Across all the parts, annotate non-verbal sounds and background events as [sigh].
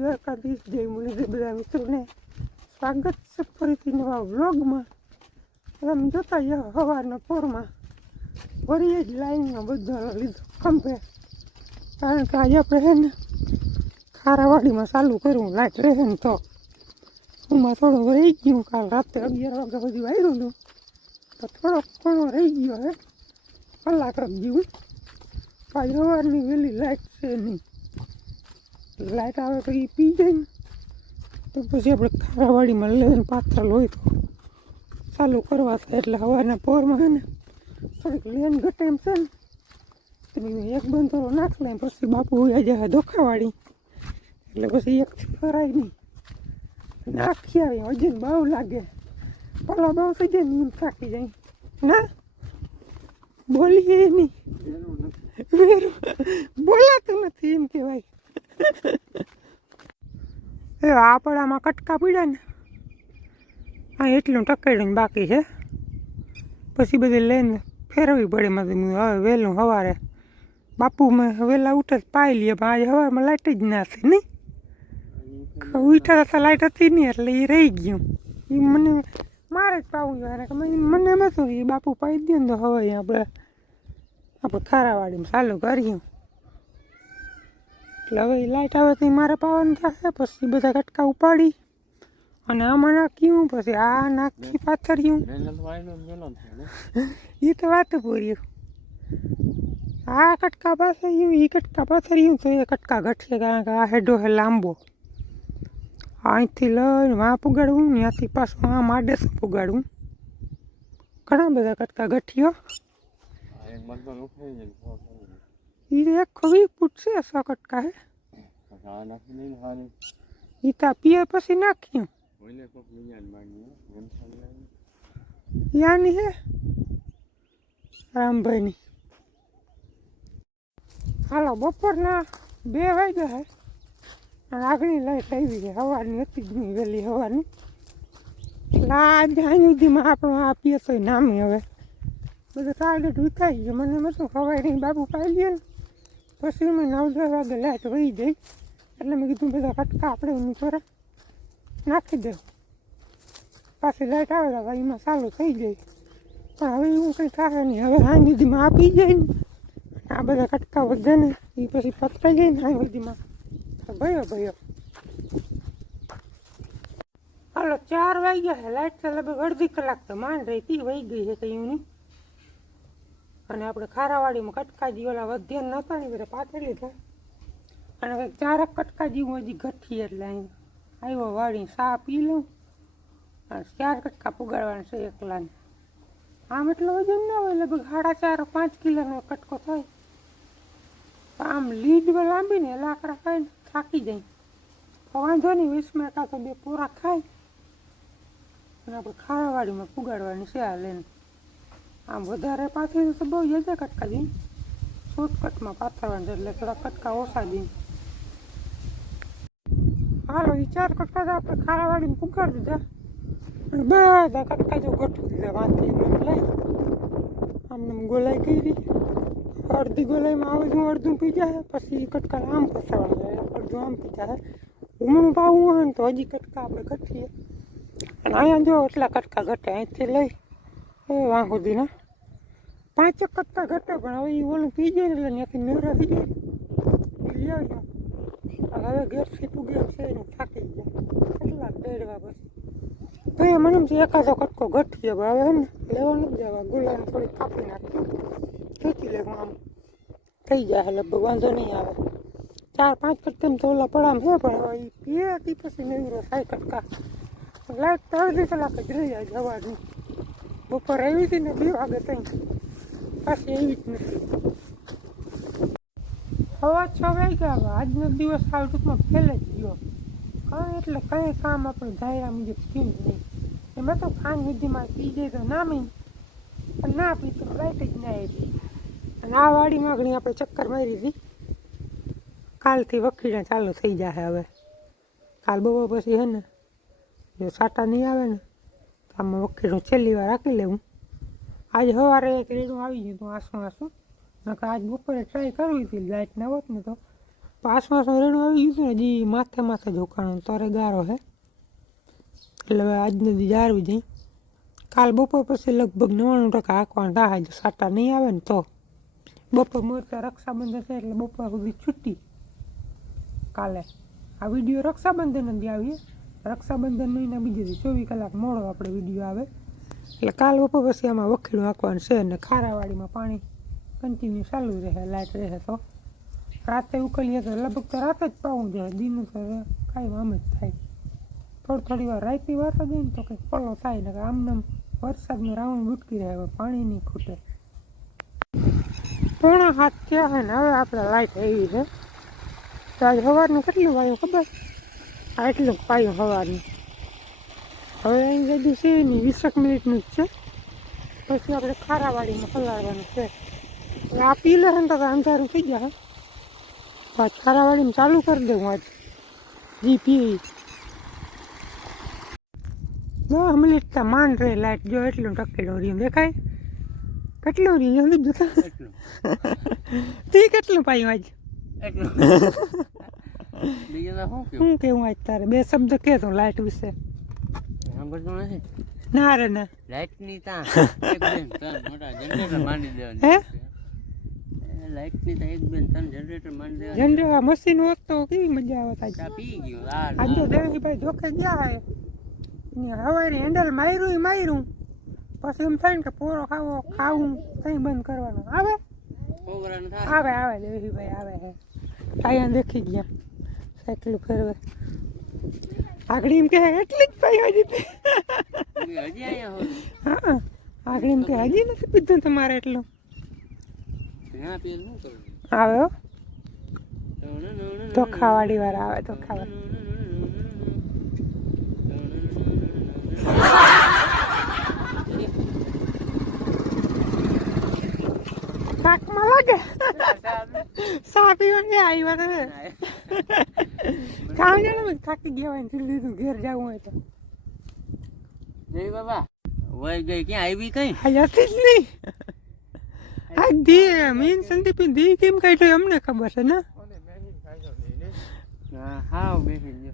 દ્વારકાધીશ જય મુરલી બધા મિત્રોને સ્વાગત છે ફરીથી નવા વ્લોગમાં. એમ જોતા જાઓ સવારના પોરમાં. વળી જ લાઈનમાં બધાનો લીધો ખંભે. કારણ કે આજે આપણે છે ને ખારાવાડીમાં ચાલુ કર્યું, લાઈટ રહે ને તો. ઉમાં થોડું રહી ગયું, કાલ રાતે અગિયાર વાગ્યા સુધી વાયરું હતું. તો થોડોક ઘણો રહી ગયો હે. કલાક જેવું પાછી સવારની વહેલી લાઈટ છે નહીં. લાઈટ આવે તો એ પી જાય ને. તો પછી આપણે ખારાવાડીમાં લઈને પાથર હોય તો ચાલુ કરવા થાય. એટલે હવાના પોરમાં છે ને થોડીક લેન ઘટે એમ છે ને તો એક બંધરો નાખ લે પછી બાપુ હોય જાય ધોખાવાળી. એટલે પછી એકથી ફરાય નહીં. નાખી આવી વજન બહુ લાગે. પલો બહુ થઈ જાય ને એમ થાકી જાય. ના બોલીએ નહીં. બોલાતું નથી એમ કહેવાય. [laughs] એ આપણામાં કટકા પીડ્યા ને. હા એટલું ટકેડું બાકી છે. પછી બધી લઈને ફેરવવી પડે મારે હવે વહેલું સવારે. બાપુ મેં વહેલા ઉઠે જ પાઈ લઈએ પણ આજે સવારમાં લાઇટ જ ના હતી નહીં ઉઠા હતા લાઇટ હતી નહીં એટલે એ રહી ગયું. એ મને મારે જ પાવું જોઈએ મને મને એમ હતું કે બાપુ પાઈ દે ને તો હવે આપણે આપણે ખારાવાડીમાં ચાલુ કર્યું એટલે હવે લાઇટ આવે તો મારે પાવાનું થશે પછી બધા કટકા ઉપાડી અને આમાં નાખ્યું, પછી આ નાખી પાથર્યું. [laughs] એ તો વાત પૂરી. આ કટકા પાથર્યું એ કટકા પાથર્યું તો એ કટકા ઘટશે કારણ કે આ હેડો હે લાંબો. અહીંથી લઈને વાં પુગાડવું ત્યાંથી પાછું આમ આડે પુગાડવું ઘણા બધા કટકા ઘટ્યો. એ એક વી ફૂટ છે સો કટકા હે એ તા પીએ પછી નાખ્યું? યાની હે? રામભાઈની. હાલો બપોરના બે વાગ્યા હે. અને આગળની લાઈટ આવી છે સવારની હતી જ નહીં વહેલી સવારની એટલે આ જ્યાં સુધીમાં આપણો આ પીએ તો નામી હવે. બધું ટાર્ગેટ વિકાઈ ગયો. મને એમ હતું ખવાય નહીં બાબુ પાડી લે ને. પછી મેં નવ દસ વાગે લાઈટ વહી જઈ એટલે મેં કીધું બધા કટકા આપણે એની પર નાખી દઉં પાછી લાઈટ આવે તો એમાં ચાલુ થઈ જાય. પણ હવે એવું કંઈ થાય નહીં. હવે આ નિધિમાં આપી જાય ને. આ બધા કટકા વધે ને એ પછી પથરાઈ જાય ને આ સુધીમાં. ભયો ભયો. હાલો, ચાર વાગ્યા છે. લાઈટ તો લગભગ અડધી કલાક તો માંડ રહી. હતી વહી ગઈ છે કંઈ નહીં અને આપણે ખારાવાડીમાં કટકા ઓલા વધ્યા નહોતા ને બધા પાથરી લીધા. અને કંઈક ચારક કટકા જેવું, હજી ગઠી એટલે અહીં. આવ્યો વાળી સા પી લઉં. અને ચાર કટકા પુગાડવાના છે એકલાને. આમ એટલો વજન ના હોય, લગભગ સાડા ચાર, પાંચ કિલોનો કટકો થાય. આમ લીડ લાંબી ને લાકડા ખાઈને થાકી જાય. વાંધો નહીં, વીસમાં કાં તો બે પૂરા ખાય અને આપણે ખારાવાડીમાં પુગાડવાની છે આ લઈને. આમ વધારે પાથરી તો બહુ જજા કટકા દઈ શોર્ટકટમાં પાથરવાનું એટલે થોડા કટકા ઓછા દઈ હાલો એ ચાર કટકા તો આપણે ખારાવાડીમાં પુગાડી દીધા. બધા કટકા જો ગોઠવી દીધા વાંધી લઈ આમને ગોલાઈ કરી. અડધી ગોલાઈમાં અડધું અડધું પી જાય, પછી કટકા આમ જાય અડધું આમ પી જાય. ઉમણું ભાવું હોય ને તો હજી કટકા આપણે ઘટીએ અને અહીંયા જો એટલા કટકા ઘટે, અહીંથી લઈ, એ વાં સુધીના પાંચ કરતા કરતા, પણ હવે એ ઓલું પી જાય એટલે ત્યાંથી નવરા થઈ જાય. એ લઈ આવજો. હવે ઘેર સીટું ગેમ છે, એને થાકી ગયા. કેટલા દેડવા પછી. તો એ મને છે, એકાદો કટકો ઘટી પણ હવે એમ લેવા નથી જવા. ગુલાને થોડી કાપી નાખી. ખેંચી લેવું આમ. થઈ જાય એટલે વાંધો નહીં આવે. ચાર, પાંચ કટકા તો ઓલા પડામ છે, પણ હવે એ પીએ હતી પછી નવીરો થાય કટકા. લાઈટ તો અડધી કલાક જ રહી જાય જવાની બપોર આવી હતી ને બે વાગે ત્યાં પાછી એવી જ નથી. સવા છ વાગ્યા હવે. આજનો દિવસ આ ટૂંકમાં ફેલે જ ગયો. કાંઈ એટલે કંઈ કામ આપણે ધાર્યા મુજબ થયું નહીં. એમાં તો ખાન સુધીમાં પી જાય તો નામી પણ ના પી તો લાઈટ જ ના આવી અને આ વાડીમાં ઘણી આપણે ચક્કર મારી હતી. કાલથી વખીડા ચાલુ થઈ જશે હવે. કાલ બપોર પછી હે ને, જો સાટા નહીં આવે ને, તો આમાં વખીડું છેલ્લી વાર રાખી લેવું. આજે સવારે એક રેડું આવી ગયું હતું આસું આસું નકર આજ બપોરે ટ્રાય કરવી હતી લાઇટ ના હોત ને તો. પાસમાં રેણું આવી ગયું ને, હજી માથે માથે જોકાણો તારે ગારો હે. એટલે હવે આજને દી જાળવી જઈ. કાલ બપોર પછી લગભગ નવ્વાણું ટકા હાંકવાનું થાય જો સાટા નહીં આવે ને તો. બપોર મોરતા રક્ષાબંધન છે એટલે બપોર સુધી છૂટી. કાલે. આ વીડિયો રક્ષાબંધન જ આવીએ રક્ષાબંધન મહિના બીજેથી ચોવીસ કલાક મોડો આપણે વીડિયો આવે. એટલે કાલ બપોર પછી આમાં વખીડું નાખવાનું છે અને ખારાવાડીમાં પાણી કન્ટિન્યુ ચાલુ રહે લાઇટ રહે તો. રાતે ઉકલીએ તો લગભગ તો રાતે જ પાવું જાય, દિન તો કાંઈ આમ જ થાય. થોડી થોડી વાર રાતની વાર જાય ને તો કંઈક પલો થાય ને આમનામ વરસાદનું રાઉન્ડ બુટકી રહે પાણી નહીં ખૂટે. પોણા હાથ થયા છે ને, હવે આપણે લાઇટ આવી છે. તો આજે સવારનું કેટલું વાયું ખબર? આ એટલું પાયું સવારનું હવે અહીં જગ્યા છે એની વીસેક મિનિટનું જ છે. પછી આપણે ખારાવાડીમાં પલાળવાનું છે. હવે આ પી લે તો અંધારું થઈ જાય પાછ ખારાવાડીમાં ચાલુ કરી દઉં આજ. જી પી. દસ મિનિટ તો માંડ રહે લાઈટ. જો એટલું ટકેલો રહ્યું. દેખાય? કેટલું રહ્યું? એમ જોતા? [laughs] તી કેટલું પાયું આજ? [laughs] શું કેવું? શું કેવું આજ તારે? બે શબ્દ કે તું લાઈટ વિશે. સાંભળતું નથી? ના રે ના. લાઇટની તા [laughs] એક બેન ત્રણ મોટા જનરેટર માંડી દેવાની હે? લાઈટ લાઇટની તા એક બેન ત્રણ જનરેટર માંડી દેવાની જનરે આ મશીન હોત તો કેવી મજા આવત આજ ચા પી ગયો? આ આજે દેવજીભાઈ જોખે ગયા હે. અહીંયા હવારે હેન્ડલ માર્યું માર્યું. પછી એમ થાય ને કે પોરો ખાવો ખાવું કઈ બંધ કરવાનું. આવે? આવે આવે દેવજીભાઈ આવે હે. આયા દેખી ગયા. સાયકલ ફેરવે આગળ એમ કે એટલી જ પાઈ અહીંયા હા આગળ એમ કે હજી નથી પીધું તમારે એટલું આવે હો ધોખાવાળી વાર આવે તો સા પીવાની આવી વાત હવે કામ મેં થાકી ગયા હોય ને ઘેર જવું હોય તો. જય બાબા વય ગઈ ક્યાં આવી કઈ? હતી જ નહીં. આ ધી મેન સંદીપની ધી કેમ કાઢ્યો અમને ખબર છે ને? હા હા બેસી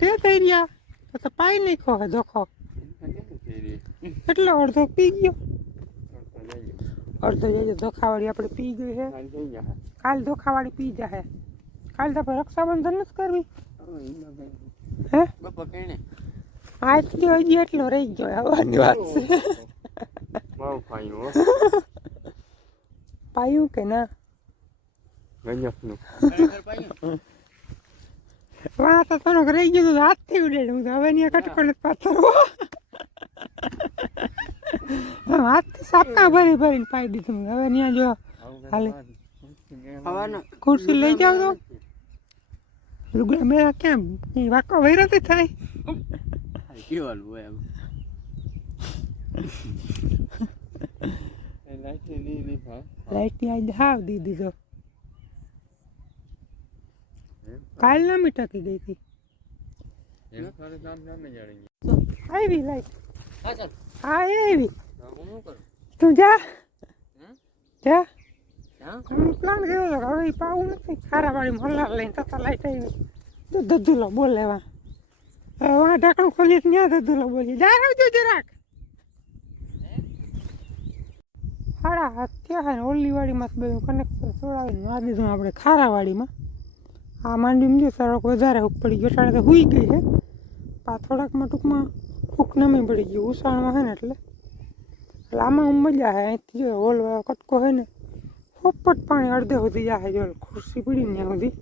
તે થઈ રહ્યા. તો તો પાઈ નાખો હે ધોખો. એટલો અડધો પી ગયો. અડધો જઈએ ધોખાવાળી આપણે પી ગઈ છે કાલ ધોખાવાળી પી જાય કાલ તો રક્ષાબંધન જ કરવી. હે? આજથી હજી એટલો રહી ગયો આવવાની વાત. છે પાયું કે ના? વાહ તો થોડોક રહી ગયો તો હાથથી ઉડેડ હું હવે અહીંયા કટકો નથી પાથરવો હાથથી સાપકા ભરી ભરીને પાઈ દીધું. હવે ત્યાં જો હાલે. ખુરશી લઈ જાવ તો? લુગડા મેળા કેમ? એ વાકો વૈરતી થાય. કેવાનું હોય એમ લાઈટની આજે હાવ દી દીધો કાલ ના મીટાકી ગઈ હતી. આવી લાઈટ. હા ચાલ. હા એ આવી. હું તું જા. જા. હા? પ્લાન કર્યો હતો હવે પાવું નથી. ખારા વાળી મલ્લાર લઈને તતા લાઈટ આવી તો દધુલો બોલેવા વાં ઢાંકણું ખોલીએ ત્યાં દધુલો બોલીએ જા આવજો જરાક. સાડા હાથ થયા ને ઓલી વાડીમાં તો બધું કનેક્ટર છોડાવીને આ દીધું આપણે ખારાવાડીમાં. આ માંડી જો થોડોક વધારે હુક પડી ગયો એટલે તો હુઈ ગઈ છે પા થોડાકમાં ટૂંકમાં હુક નમી પડી ગયું. ઉસાણમાં છે ને એટલે. એટલે આમાં મજા છે અહીંથી જો હોલ કટકો છે ને પોપટ પાણી અડધે સુધી જાય જો ખુરશી પડી ને સુધી.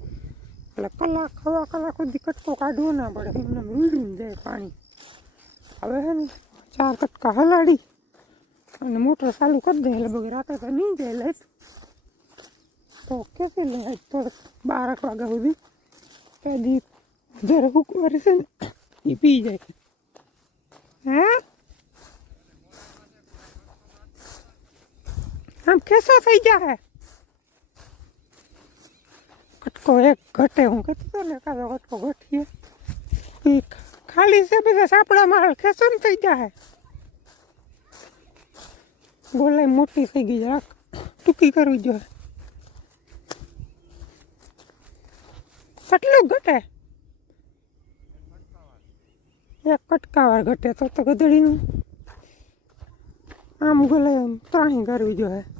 એટલે કલાક સવા કલાક સુધી કટકો કાઢવો ના પડે. એમને રૂડીને જાય પાણી. હવે છે ને ચાર કટકા હલાડી અને મોટર ચાલુ કરી દે. એટલે બગર રાતે તો નહીં જાય લાઈટ. તો કેથી લાઈટ? થોડોક બારક વાગ્યા સુધી કદી હુક વરે છે ને એ પી જાય. હે? આમ કેસો થઈ જાય. કટકો એક ઘટે હું કહેતો હતો ને કાદો કટકો ઘટીએ ઈ ખાલી છે બધા સાપડા માલ ખેસો ને થઈ જાય ગોલાઈ મોટી થઈ ગઈ જરાક ટૂંકી કરવી જોઈએ કેટલું ઘટે એક કટકાવાર ઘટે તો તો ગધડીનું આમ ગલે એમ ત્રાહી કરવી જોઈએ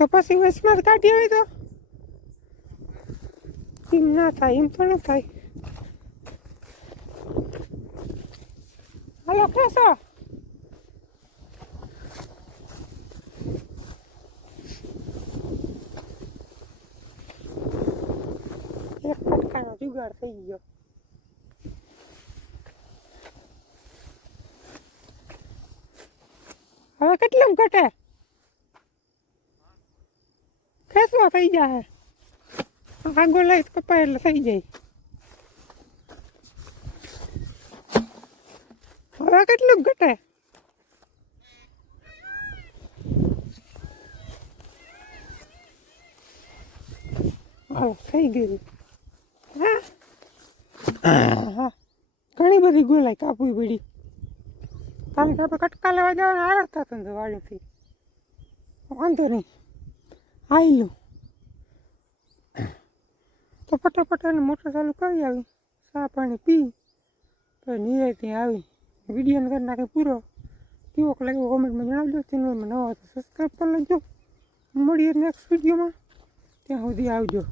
તો પછી વસમાં કાઢી આવી તો એમ ના થાય એમ તો ન થાય હાલો કેસો એક કટકાનો જુગાડ થઈ ગયો હવે કેટલું ઘટે થઈ જાય. આગો લઈ કપાય એટલે થઈ જાય. હવે કેટલું ઘટે? થઈ ગયું. હા? ઘણી બધી ગોલાઈ કાપવી પડી. કારણ કે આપણે કટકા લેવા જવાના આવડતા હતા ને વાડીથી વાંધો નહીં. આવેલું તો ફટાફટ એને મોટર ચાલુ કરી આવી ચા પાણી પી. તો ત્યાં આવી. વિડીયોને કરી નાખે પૂરો. કેવો લાગ્યો કોમેન્ટમાં જણાવજો. ચેનલમાં નવા તો સબસ્ક્રાઈબ કરી લેજો. મળીએ નેક્સ્ટ વિડીયોમાં. ત્યાં સુધી આવજો.